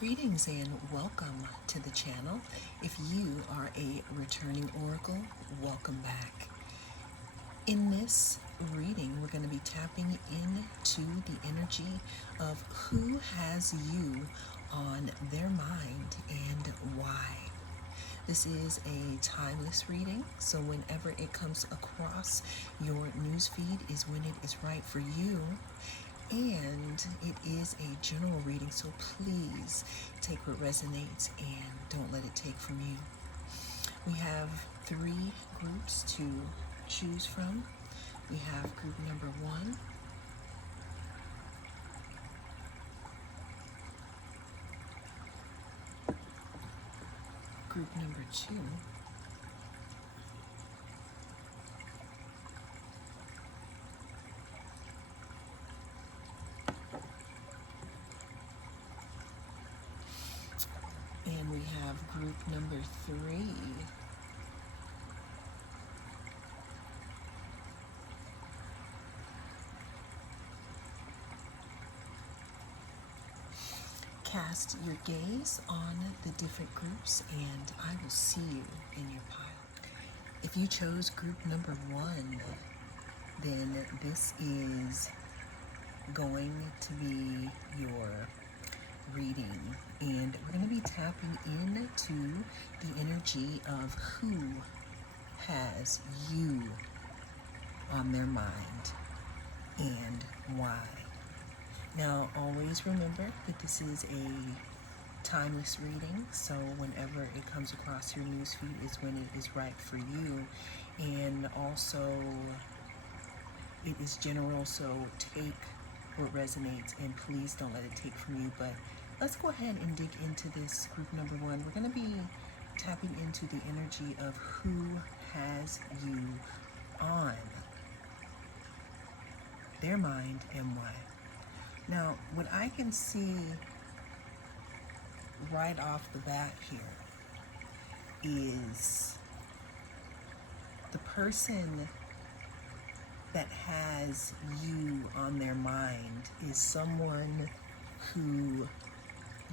Greetings and welcome to the channel. If you are a returning oracle, welcome back. In this reading, we're going to be tapping into the energy of who has you on their mind and why. This is a timeless reading, so whenever it comes across your newsfeed is when it is right for you. And it is a general reading, so please take what resonates and don't let it take from you. We have 3 groups to choose from. We have group number 1, group number 2, and we have group number 3. Cast your gaze on the different groups and I will see you in your pile. If you chose group number 1, then this is going to be your reading, and we're going to be tapping into the energy of who has you on their mind and why. Now, always remember that this is a timeless reading, so whenever it comes across your newsfeed is when it is right for you, and also it is general, so take what resonates and please don't let it take from you. But let's go ahead and dig into this group number 1. We're going to be tapping into the energy of who has you on their mind and why. Now, what I can see right off the bat here is the person that has you on their mind is someone who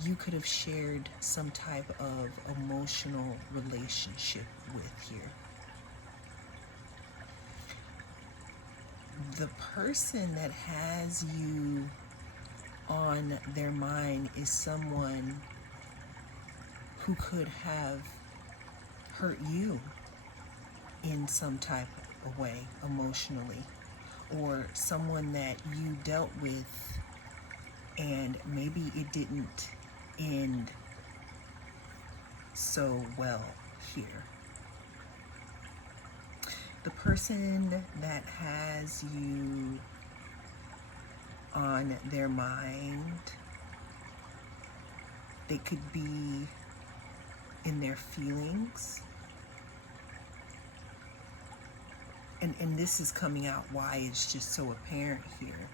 you could have shared some type of emotional relationship with here. The person that has you on their mind is someone who could have hurt you in some type of way emotionally, or someone that you dealt with and maybe it didn't end so well here. The person that has you on their mind, they could be in their feelings, and this is coming out why it's just so apparent here.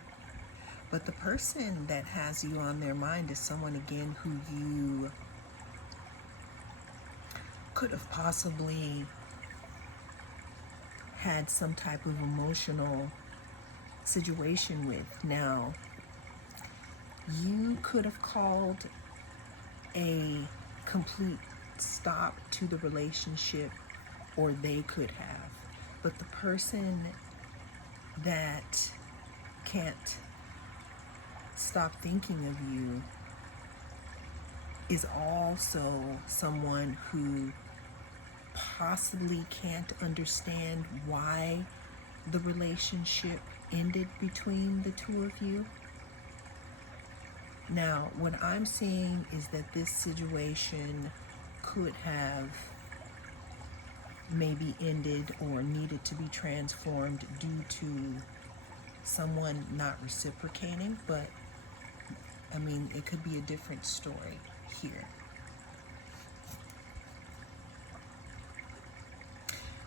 But the person that has you on their mind is someone, again, who you could have possibly had some type of emotional situation with. Now, you could have called a complete stop to the relationship, or they could have. But the person that can't stop thinking of you is also someone who possibly can't understand why the relationship ended between the two of you. Now, what I'm seeing is that this situation could have maybe ended or needed to be transformed due to someone not reciprocating, but I mean, it could be a different story here.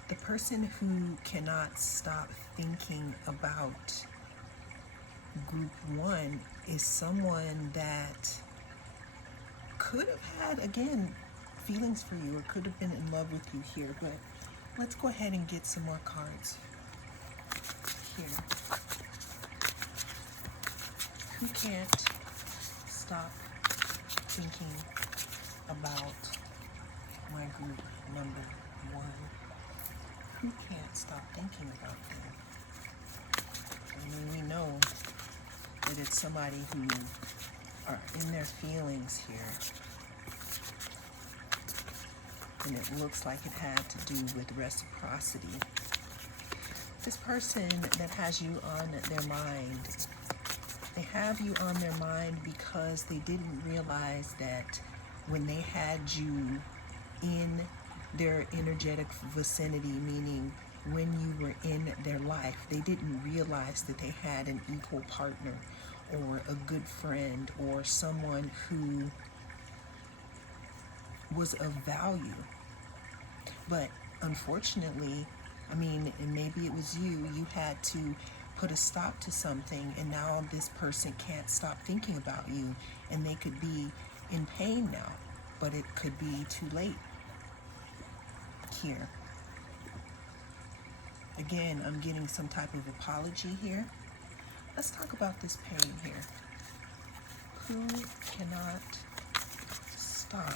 The person who cannot stop thinking about group 1 is someone that could have had, again, feelings for you, or could have been in love with you here. But let's go ahead and get some more cards here. Who can't stop thinking about my group number one? Who can't stop thinking about them? I mean, we know that it's somebody who are in their feelings here. And it looks like it had to do with reciprocity. This person that has you on their mind, they have you on their mind because they didn't realize that when they had you in their energetic vicinity, meaning when you were in their life, they didn't realize that they had an equal partner or a good friend or someone who was of value. But unfortunately, I mean, and maybe it was you had to put a stop to something, and now this person can't stop thinking about you, and they could be in pain now, but it could be too late here. Again, I'm getting some type of apology here. Let's talk about this pain here. Who cannot stop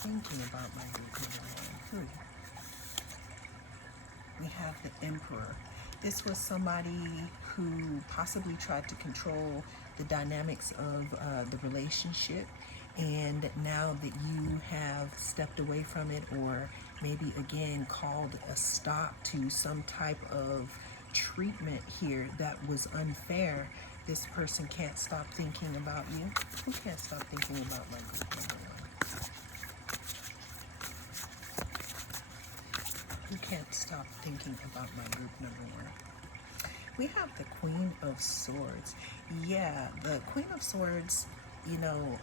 thinking about my group number one? Who? We have the Emperor. This was somebody who possibly tried to control the dynamics of the relationship, and now that you have stepped away from it, or maybe again called a stop to some type of treatment here that was unfair, this person can't stop thinking about you. Who can't stop thinking about my group number one? Who can't stop thinking about my group number one? We have the Queen of Swords. Yeah, the Queen of Swords, you know,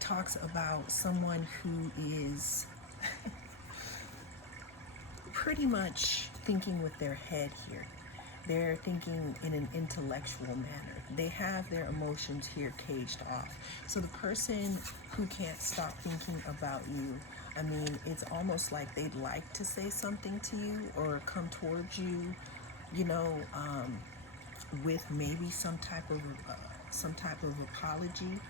talks about someone who is pretty much thinking with their head here. They're thinking in an intellectual manner. They have their emotions here caged off. So the person who can't stop thinking about you, I mean, it's almost like they'd like to say something to you or come towards you, you know, with maybe some type of apology,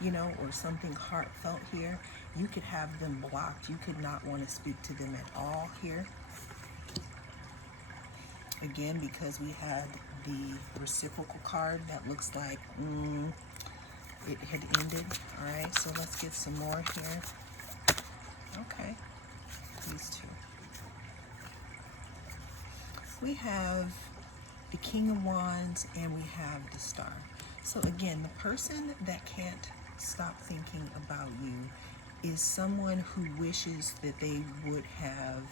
you know, or something heartfelt here. You could have them blocked. You could not want to speak to them at all here. Again, because we had the reciprocal card that looks like it had ended. All right, so let's get some more here. Okay, these two. We have the King of Wands and we have the Star. So again, the person that can't stop thinking about you is someone who wishes that they would have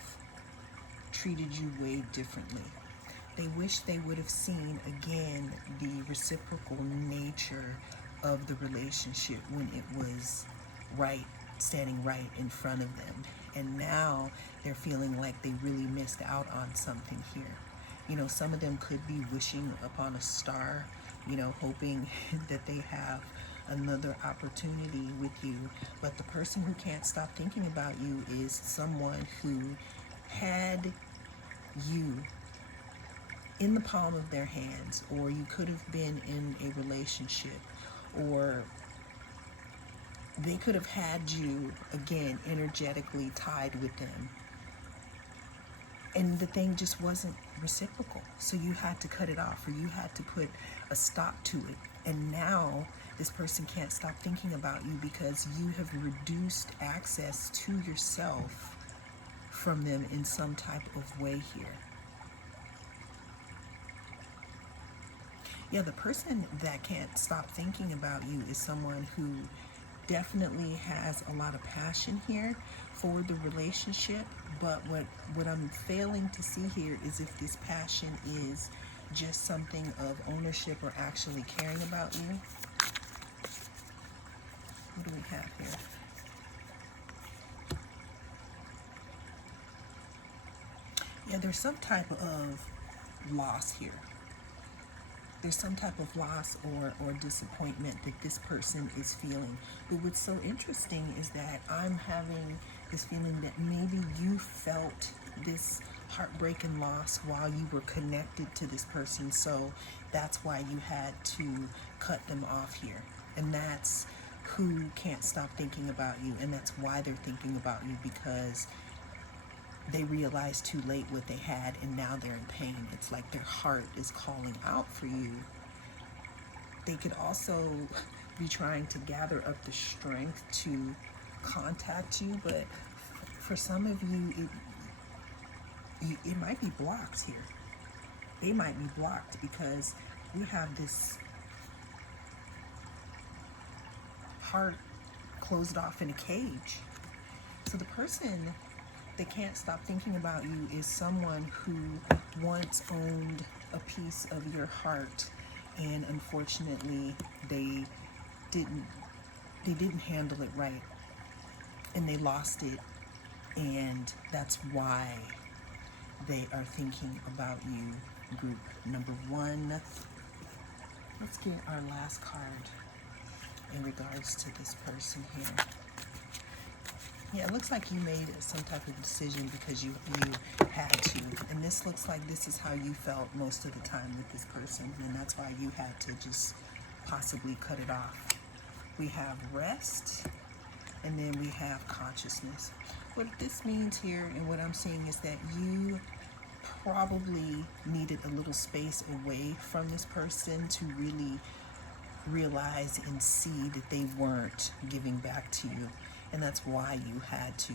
treated you way differently. They wish they would have seen, again, the reciprocal nature of the relationship when it was right, standing right in front of them. And now they're feeling like they really missed out on something here. You know, some of them could be wishing upon a star, you know, hoping that they have another opportunity with you. But the person who can't stop thinking about you is someone who had you in the palm of their hands, or you could have been in a relationship, or they could have had you, again, energetically tied with them. And the thing just wasn't reciprocal. So you had to cut it off, or you had to put a stop to it. And now this person can't stop thinking about you because you have reduced access to yourself from them in some type of way here. Yeah, the person that can't stop thinking about you is someone who definitely has a lot of passion here for the relationship, but what I'm failing to see here is if this passion is just something of ownership or actually caring about you. What do we have here? Yeah, there's some type of loss here. There's some type of loss or disappointment that this person is feeling. But what's so interesting is that I'm having this feeling that maybe you felt this heartbreak and loss while you were connected to this person. So that's why you had to cut them off here. And that's who can't stop thinking about you, and that's why they're thinking about you, because they realized too late what they had and now they're in pain. It's like their heart is calling out for you. They could also be trying to gather up the strength to contact you, but for some of you, it might be blocked here. They might be blocked because we have this heart closed off in a cage. So the person that can't stop thinking about you is someone who once owned a piece of your heart, and unfortunately they didn't handle it right and they lost it, and that's why they are thinking about you. Group number one. Let's get our last card in regards to this person here. Yeah, it looks like you made some type of decision because you had to. And this looks like this is how you felt most of the time with this person. And that's why you had to just possibly cut it off. We have rest, and then we have consciousness. What this means here, and what I'm seeing, is that you probably needed a little space away from this person to really realize and see that they weren't giving back to you, and that's why you had to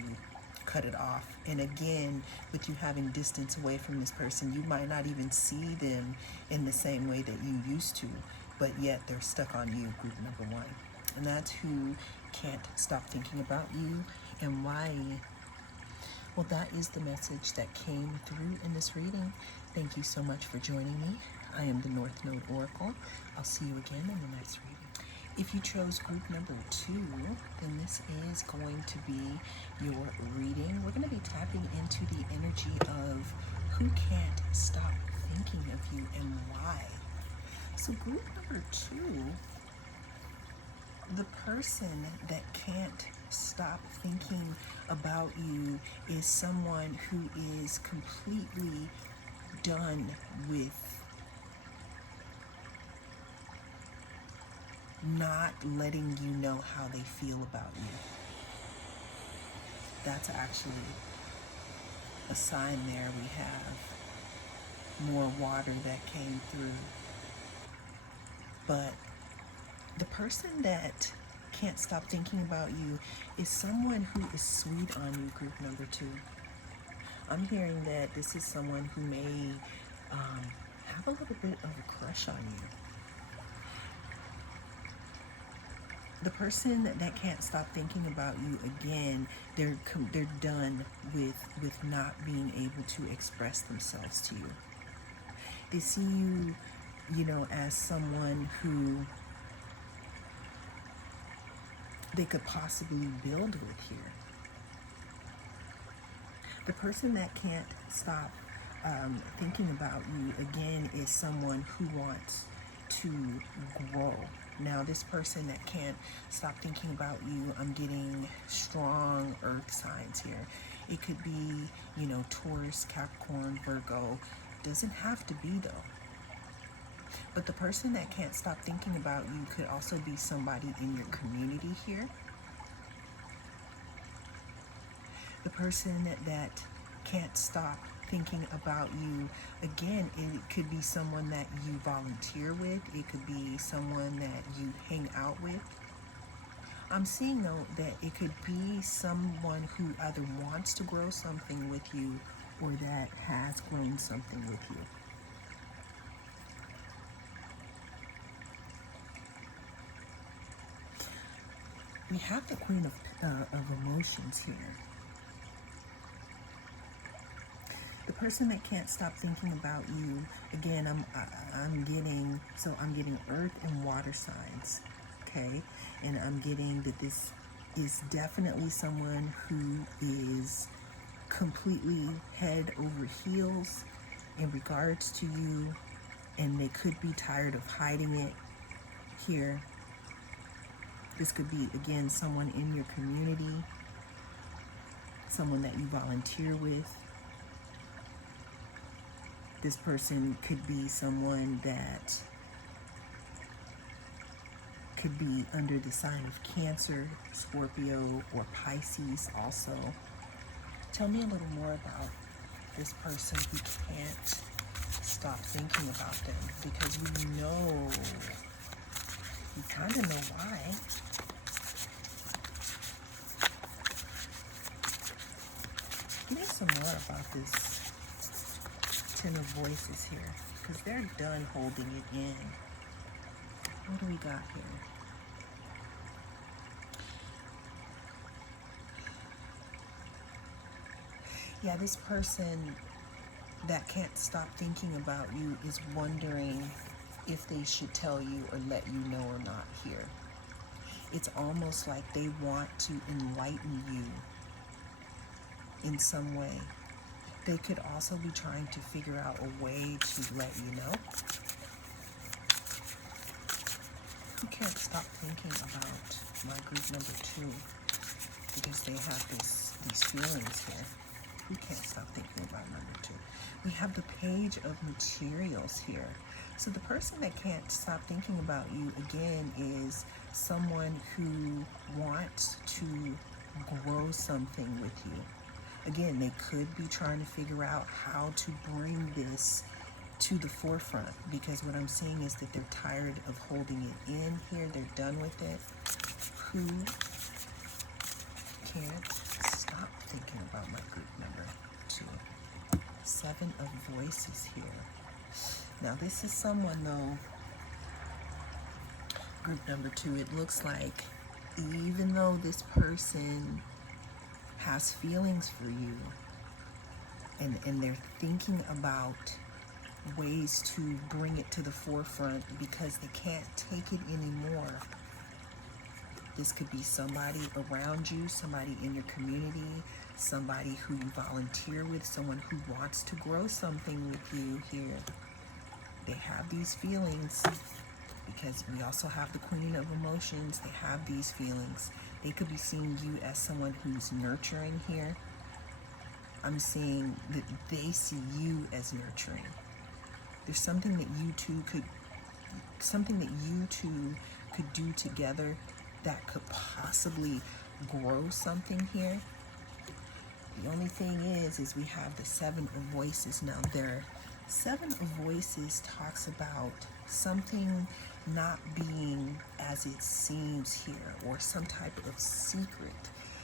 cut it off. And again, with you having distance away from this person, you might not even see them in the same way that you used to, but yet they're stuck on you. Group number one, and that's who can't stop thinking about you. And why? Well, that is the message that came through in this reading. Thank you so much for joining me. I am the North Node Oracle. I'll see you again in the next reading. If you chose group number 2, then this is going to be your reading. We're going to be tapping into the energy of who can't stop thinking of you and why. So group number 2, the person that can't stop thinking about you is someone who is completely done with not letting you know how they feel about you. That's actually a sign there. We have more water that came through. But the person that can't stop thinking about you is someone who is sweet on you. Group number 2. I'm hearing that this is someone who may have a little bit of a crush on you. The person that can't stop thinking about you, again, they're done with not being able to express themselves to you. They see you, as someone who they could possibly build with here. The person that can't stop thinking about you, again, is someone who wants to grow. Now, this person that can't stop thinking about you, I'm getting strong earth signs here. It could be, Taurus, Capricorn, Virgo. Doesn't have to be, though. But the person that can't stop thinking about you could also be somebody in your community here. The person that can't stop thinking about you, again, it could be someone that you volunteer with. It could be someone that you hang out with. I'm seeing, though, that it could be someone who either wants to grow something with you or that has grown something with you. We have the Queen of Emotions here. The person that can't stop thinking about you, again, I'm getting earth and water signs, okay? And I'm getting that this is definitely someone who is completely head over heels in regards to you, and they could be tired of hiding it here. This could be, again, someone in your community, someone that you volunteer with. This person could be someone that could be under the sign of Cancer, Scorpio, or Pisces also. Tell me a little more about this person who can't stop thinking about them, because you kind of know why. Give me some more about this Ten of Voices here, because they're done holding it in. What do we got here? Yeah, this person that can't stop thinking about you is wondering if they should tell you or let you know or not here. It's almost like they want to enlighten you in some way. They could also be trying to figure out a way to let you know. Who can't stop thinking about my group number 2 because they have these feelings here? Who can't stop thinking about number 2? We have the Page of Materials here. So the person that can't stop thinking about you, again, is someone who wants to grow something with you. Again, they could be trying to figure out how to bring this to the forefront, because what I'm seeing is that they're tired of holding it in here. They're done with it. Who can't stop thinking about my group number 2? 7 of Voices here. Now this is someone, though, group number 2, it looks like even though this person has feelings for you and they're thinking about ways to bring it to the forefront because they can't take it anymore. This could be somebody around you, somebody in your community, somebody who you volunteer with, someone who wants to grow something with you here. They have these feelings because we also have the Queen of Emotions. They have these feelings. They could be seeing you as someone who's nurturing here. I'm seeing that they see you as nurturing. There's something that you two could do together that could possibly grow something here. The only thing is we have the 7 of Voices. Now there, 7 of Voices talks about something not being as it seems here, or some type of secret.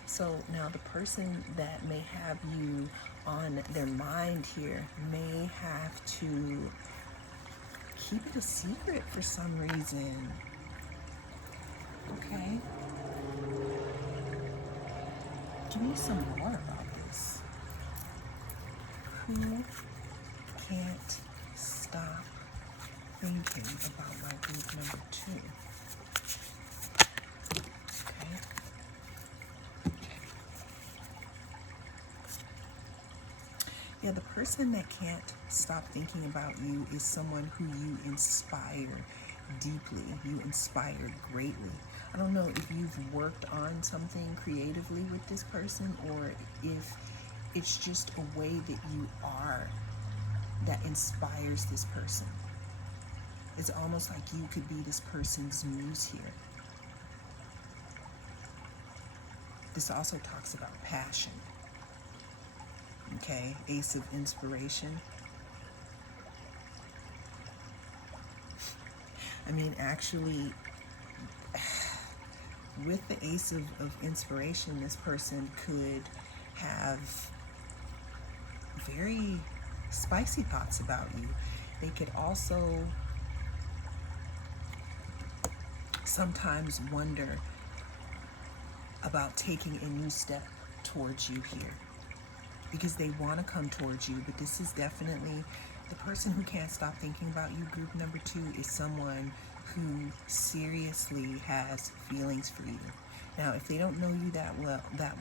So now the person that may have you on their mind here may have to keep it a secret for some reason. Okay. Give me some more about this. Who can't stop thinking about my group number 2? Okay. Yeah, the person that can't stop thinking about you is someone who you inspire deeply. You inspired greatly. I don't know if you've worked on something creatively with this person, or if it's just a way that you are that inspires this person. It's almost like you could be this person's muse here. This also talks about passion. Okay, Ace of Inspiration. I mean, actually, with the Ace of Inspiration, this person could have very spicy thoughts about you. They could also sometimes wonder about taking a new step towards you here, because they want to come towards you. But this is definitely the person who can't stop thinking about you. Group number 2 is someone who seriously has feelings for you. Now, if they don't know you that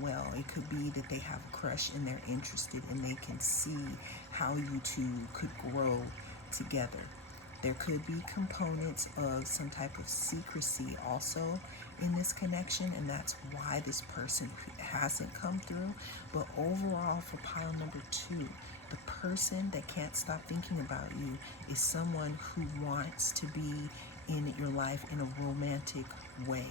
well, it could be that they have a crush and they're interested, and they can see how you two could grow together. There could be components of some type of secrecy also in this connection, and that's why this person hasn't come through. But overall, for pile number 2, the person that can't stop thinking about you is someone who wants to be in your life in a romantic way.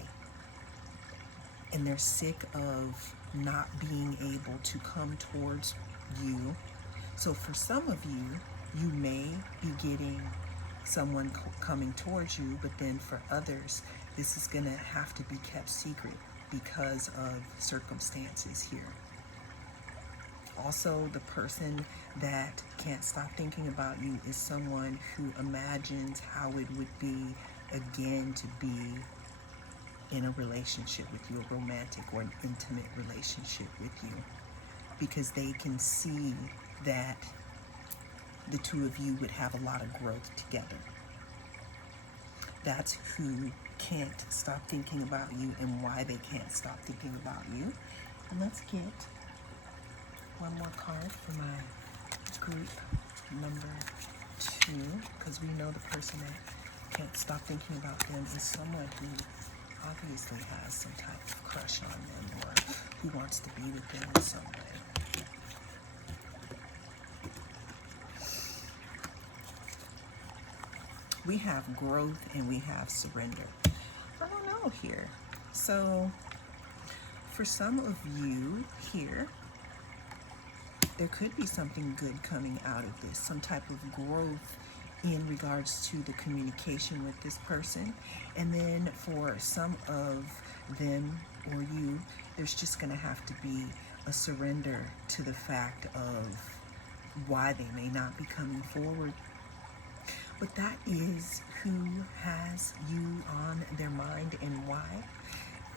And they're sick of not being able to come towards you. So for some of you, you may be getting someone coming towards you, but then for others, this is going to have to be kept secret because of circumstances here. Also, the person that can't stop thinking about you is someone who imagines how it would be again to be in a relationship with you, a romantic or an intimate relationship with you, because they can see that the two of you would have a lot of growth together. That's who can't stop thinking about you and why they can't stop thinking about you. And let's get one more card for my group number 2, because we know the person that can't stop thinking about them is someone who obviously has some type of crush on them or who wants to be with them in some way. We have growth and we have surrender. I don't know here. So for some of you here, there could be something good coming out of this, some type of growth in regards to the communication with this person. And then for some of them or you, there's just going to have to be a surrender to the fact of why they may not be coming forward. But that is who has you on their mind and why.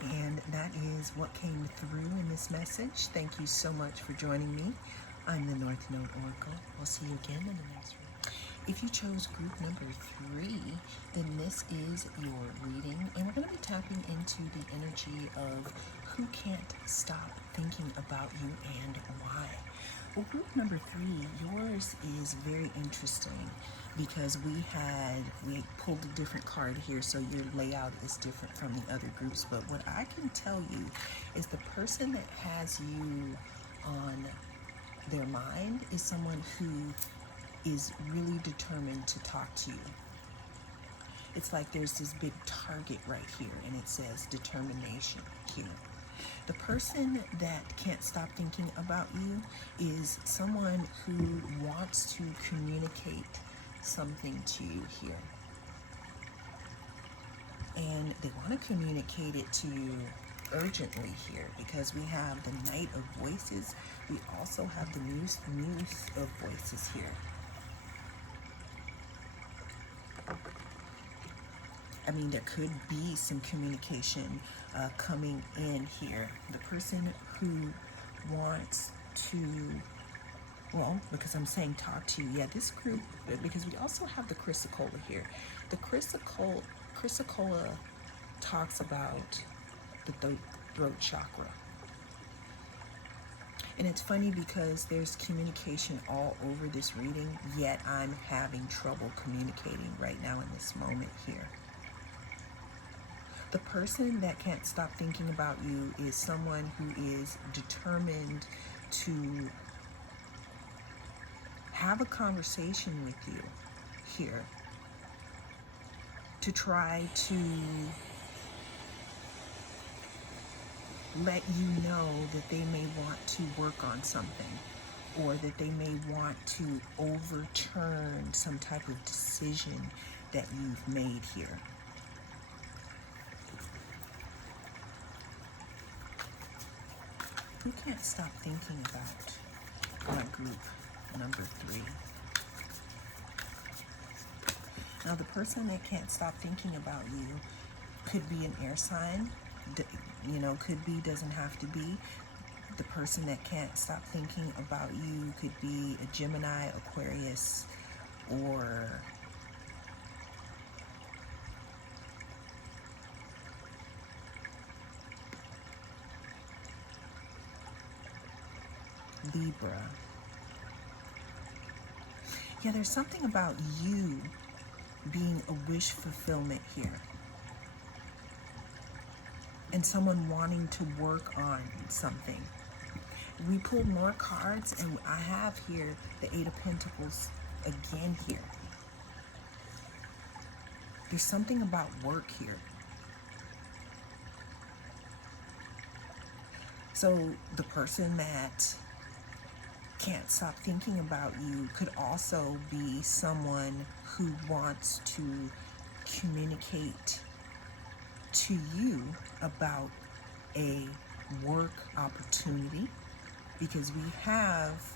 And that is what came through in this message. Thank you so much for joining me. I'm the North Node Oracle. We'll see you again in the next reading. If you chose group number 3, then this is your reading. And we're going to be tapping into the energy of who can't stop thinking about you and why. Well, group number 3, yours is very interesting because we pulled a different card here, so your layout is different from the other groups. But what I can tell you is the person that has you on their mind is someone who is really determined to talk to you. It's like there's this big target right here, and it says determination here. The person that can't stop thinking about you is someone who wants to communicate something to you here. And they want to communicate it to you urgently here because we have the Knight of Voices. We also have the Muse of Voices here. I mean, there could be some communication coming in here. The person who wants to, well, because I'm saying talk to you, yeah, this group, because we also have the Chrysocolla here. The Chrysocolla talks about the throat chakra. And it's funny because there's communication all over this reading, yet I'm having trouble communicating right now in this moment here. The person that can't stop thinking about you is someone who is determined to have a conversation with you here, to try to let you know that they may want to work on something, or that they may want to overturn some type of decision that you've made here. Who can't stop thinking about my group number 3? Now, the person that can't stop thinking about you could be an air sign, could be, doesn't have to be. The person that can't stop thinking about you could be a Gemini, Aquarius, or Libra. Yeah, there's something about you being a wish fulfillment here. And someone wanting to work on something. We pulled more cards, and I have here the 8 of Pentacles again here. There's something about work here. So the person that can't stop thinking about you could also be someone who wants to communicate to you about a work opportunity, because we have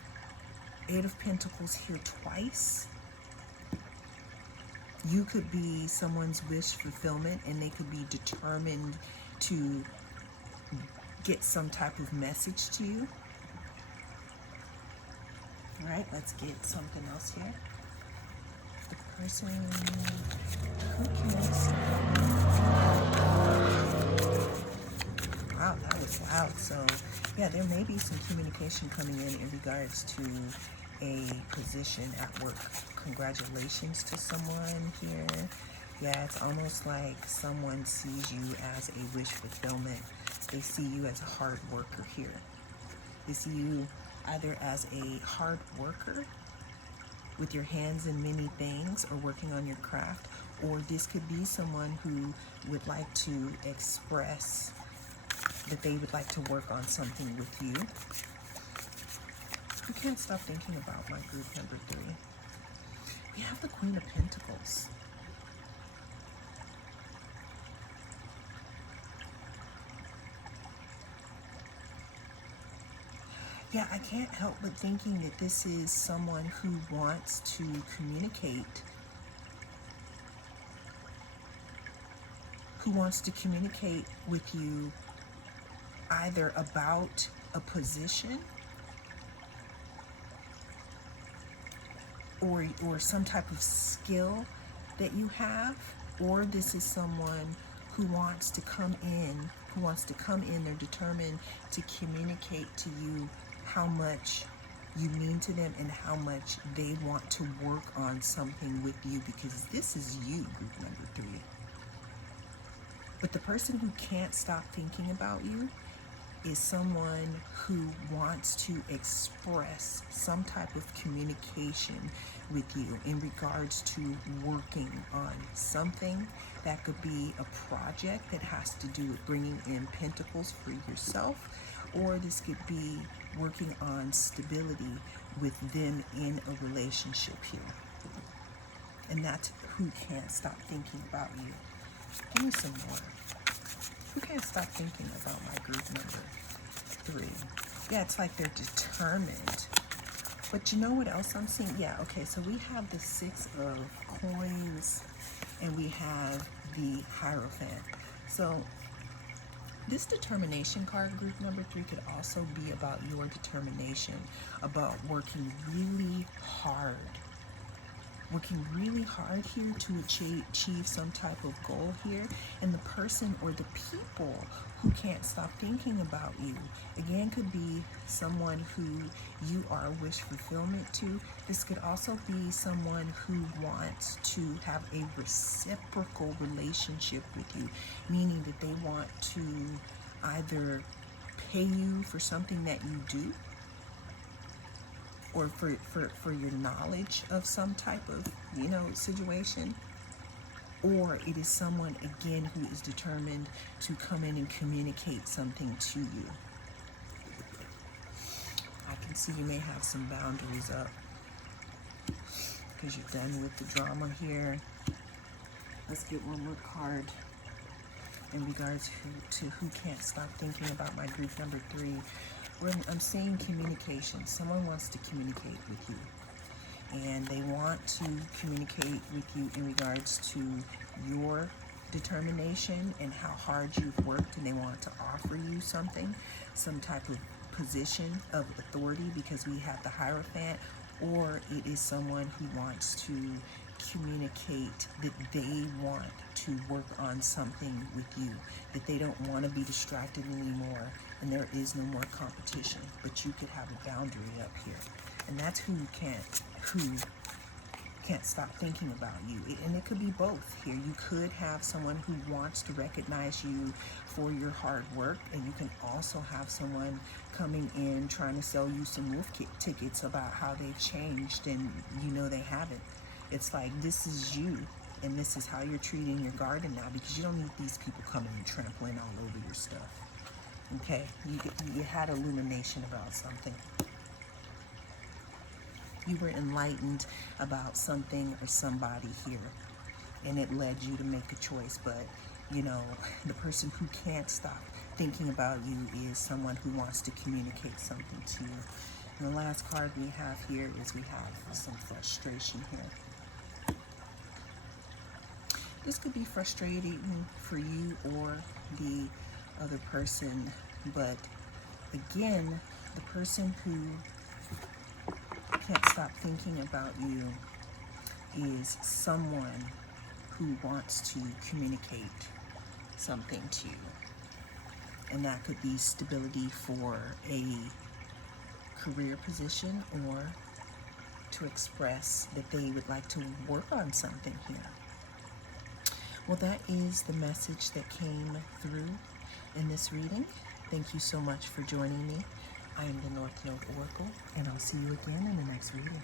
Eight of Pentacles here twice. You could be someone's wish fulfillment, and they could be determined to get some type of message to you. All right, let's get something else here. The person who can... Wow, that was loud. So, yeah, there may be some communication coming in regards to a position at work. Congratulations to someone here. Yeah, it's almost like someone sees you as a wish fulfillment. They see you as a hard worker here. They see you either as a hard worker with your hands in many things or working on your craft, or this could be someone who would like to express that they would like to work on something with you. You can't stop thinking about my group number 3. We have the Queen of Pentacles. Yeah, I can't help but thinking that this is someone who wants to communicate, with you either about a position or some type of skill that you have, or this is someone who wants to come in, they're determined to communicate to you how much you mean to them and how much they want to work on something with you, because this is you, group number 3. But the person who can't stop thinking about you is someone who wants to express some type of communication with you in regards to working on something. That could be a project that has to do with bringing in pentacles for yourself, or this could be working on stability with them in a relationship here. And that's who can't stop thinking about you. Give me some more. Who can't stop thinking about my group number 3? Yeah, it's like they're determined. But you know what else I'm seeing? Yeah, okay, so we have the 6 of Coins and we have the Hierophant. So this determination card, group number 3, could also be about your determination, about working really hard here to achieve some type of goal here. And the person or the people who can't stop thinking about you, again, could be someone who you are a wish fulfillment to. This could also be someone who wants to have a reciprocal relationship with you, meaning that they want to either pay you for something that you do, or for your knowledge of some type of, situation, or it is someone, again, who is determined to come in and communicate something to you. I can see you may have some boundaries up because you're done with the drama here. Let's get one more card in regards to who can't stop thinking about my group number 3. I'm seeing communication. Someone wants to communicate with you, and they want to communicate with you in regards to your determination and how hard you've worked, and they want to offer you something, some type of position of authority, because we have the Hierophant, or it is someone who wants to communicate that they want to work on something with you, that they don't want to be distracted anymore, and there is no more competition, but you could have a boundary up here. And that's who can't stop thinking about you. And it could be both here. You could have someone who wants to recognize you for your hard work, and you can also have someone coming in trying to sell you some wolf tickets about how they've changed, and they haven't. It's like, this is you, and this is how you're treating your garden now, because you don't need these people coming and trampling all over your stuff. Okay, you had illumination about something. You were enlightened about something or somebody here, and it led you to make a choice. But you know, the person who can't stop thinking about you is someone who wants to communicate something to you. And the last card we have here is we have some frustration here. This could be frustrating for you or the other person, but again, the person who can't stop thinking about you is someone who wants to communicate something to you. And that could be stability for a career position, or to express that they would like to work on something here. Well, that is the message that came through in this reading. Thank you so much for joining me. I am the North Node Oracle, and I'll see you again in the next reading.